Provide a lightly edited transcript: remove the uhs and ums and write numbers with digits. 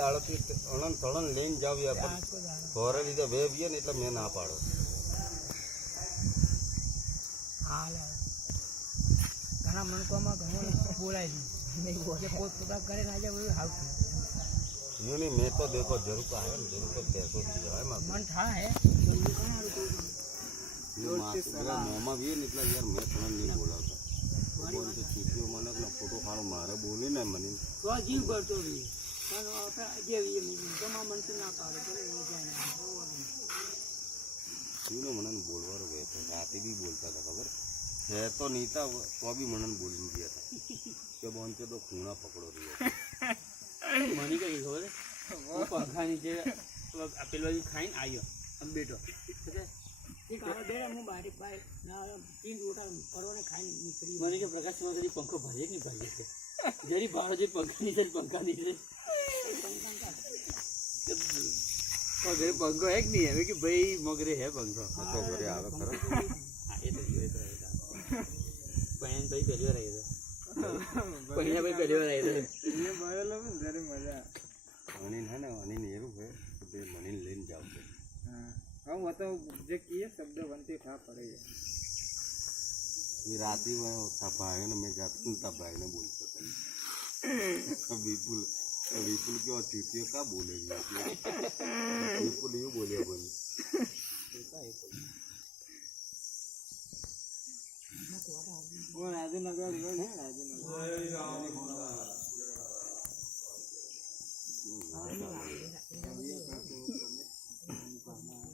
દાડોથી અણન તળન લઈને જાવ યાર થોરે લીધે વેવીએ ને એટલે મેં ના પાડો ઘણા મણકોમાં ઘણું બોલાય નહીં પોત પોતા કરે ના જાય હાવતું यूं नहीं मैं तो देखो जरूर का है जरूर तो पैसों की है मन था है मोमा भी निकला यार मैं थोड़ा नहीं बोला था बोल तो चीटियों माने ना फोटो खानो मारे बोली ना मनी तो जीव करतो भी પણ આપણે જે જમા મનથી ના પાડે તો એ જાય यूं ने मनन बोलवार गए थे रात भी बोलता था खबर है तो नहीं था तो भी मनन बोल दिया था कि बोन के तो खूना पकड़ो रही મને કઈ ખબર હું પંખા નીચે આપેલ બાજુ ખાઈને આવ્યો આમ બેઠો હું બારીક બાય તીન રોટા પરવાને ખાઈને નીકળી મને કે પ્રકાશમાં કદી પંખો ભરે નહીં ભરે છે જરી બહાર જે પંખા નીચે પંખો હે કે નહીં હવે કે ભાઈ મગરે હે પંખો तो घरे आवे खरा હા એ તો પહેન ભાઈ પહેલી વાર આવી पहिला भाई पहली बार आए थे ये बड़े लोग जरे मजा अनिल है ना अनिल ये रुक है तो मनीन लेन जाओ हां हम वो तो जो किए शब्द बनते था पड़ेगा ये रात ही में थपाए ना मैं जाता हूं थपाए ना बोलता था विपुल क्यों चीटियों का बोलेगी विपुल यूं बोले बोल वो राजू नगर है राजू नगर